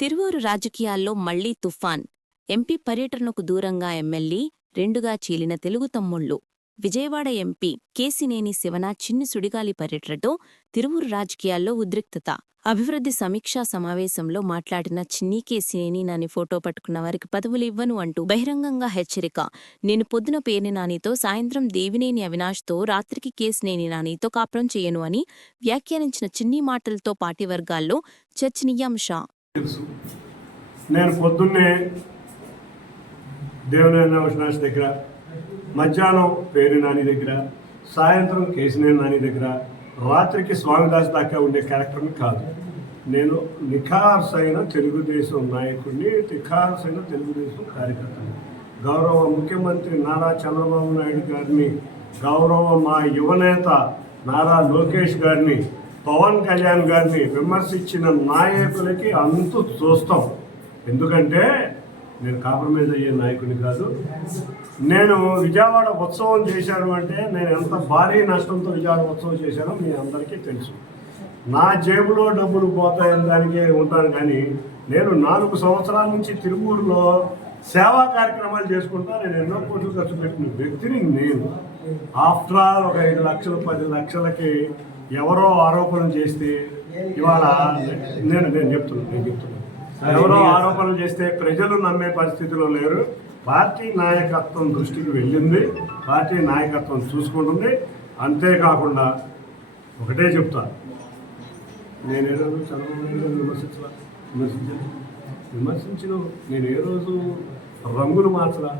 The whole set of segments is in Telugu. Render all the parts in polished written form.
తిరువూరు రాజకీయాల్లో మళ్లీ తుఫాన్. ఎంపీ పర్యటనకు దూరంగా ఎమ్మెల్యే రెండుగా చీలిన తెలుగు తమ్ముళ్లు. విజయవాడ ఎంపీ కేశినేని శివన చిన్ని సుడిగాలి పర్యటనతో తిరువూరు రాజకీయాల్లో ఉద్రిక్తత. అభివృద్ధి సమీక్షా సమావేశంలో మాట్లాడిన చిన్ని కేశినేని నాని ఫోటో పట్టుకున్న వారికి పదవులివ్వను అంటూ బహిరంగంగా హెచ్చరిక. నేను పొద్దున పేర్ని నానితో, సాయంత్రం దేవినేని అవినాష్తో, రాత్రికి కేశినేని నానితో కాపురం చేయను అని వ్యాఖ్యానించిన చిన్ని మాటలతో పార్టీ వర్గాల్లో చర్చనీయాంశం. నేను పొద్దున్నే దేవినేని అవినాష్ దగ్గర, మధ్యాహ్నం పేరు నాని దగ్గర, సాయంత్రం కేశినేని నాని దగ్గర, రాత్రికి స్వామిదాస్ దాకా ఉండే క్యారెక్టర్ని కాదు. నేను నిఖార్సైన తెలుగుదేశం నాయకుడిని, నిఖార్సైన తెలుగుదేశం కార్యకర్తని. గౌరవ ముఖ్యమంత్రి నారా చంద్రబాబు నాయుడు గారిని, గౌరవ మా యువనేత నారా లోకేష్ గారిని, పవన్ కళ్యాణ్ గారిని విమర్శించిన నాయకులకి అంతు చూస్తాం. ఎందుకంటే నేను కాంప్రమైజ్ అయ్యే నాయకుడిని కాదు. నేను విజయవాడ ఉత్సవం చేశాను అంటే నేను ఎంత భారీ నష్టంతో విజయవాడ ఉత్సవం చేశానో మీ అందరికీ తెలుసు. నా జేబులో డబ్బులు పోతాయని దానికే ఉంటాను, కానీ నేను 4 సంవత్సరాల నుంచి తిరువూరులో సేవా కార్యక్రమాలు చేసుకుంటా. నేను ఎన్నో కోట్లు ఖర్చు పెట్టిన వ్యక్తిని నేను. ఆఫ్టర్ ఆల్ ఒక 5 లక్షలు 10 లక్షలకి ఎవరో ఆరోపణలు చేస్తే ఇవాళ నేను చెప్తున్నాను ఎవరో ఆరోపణలు చేస్తే ప్రజలు నమ్మే పరిస్థితిలో లేరు. పార్టీ నాయకత్వం దృష్టికి వెళ్ళింది, పార్టీ నాయకత్వం చూసుకుంటుంది. అంతేకాకుండా ఒకటే చెప్తాను, నేను ఏ రోజు చంద్రబాబు నాయుడు విమర్శించిన నేను ఏ రోజు రంగులు మార్చలా.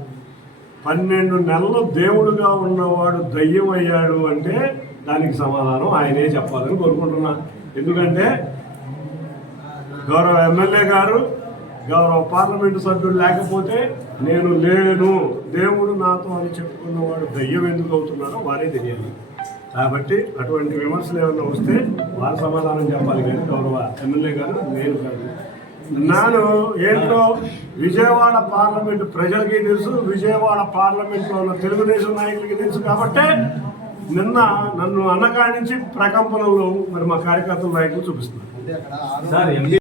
12 నెలలు దేవుడుగా ఉన్నవాడు దయ్యం అయ్యాడు అంటే దానికి సమాధానం ఆయనే చెప్పాలని కోరుకుంటున్నా. ఎందుకంటే గౌరవ ఎమ్మెల్యే గారు, గౌరవ పార్లమెంటు సభ్యుడు లేకపోతే నేను లేను, దేవుడు నాతో అని చెప్పుకున్నవాడు దయ్యం ఎందుకు అవుతున్నారో వారే తెలియాలి. కాబట్టి అటువంటి విమర్శలు ఏమైనా వస్తే వారి సమాధానం చెప్పాలి, కానీ గౌరవ ఎమ్మెల్యే గారు నేను కాదు. నేను ఏంటో విజయవాడ పార్లమెంటు ప్రజలకి తెలుసు, విజయవాడ పార్లమెంట్లో ఉన్న తెలుగుదేశం నాయకులకి తెలుసు. కాబట్టి నిన్న నన్ను అన్నకాడి నుంచి ప్రకంపనలు మరి మా కార్యకర్తల నాయకులు చూపిస్తున్నారు.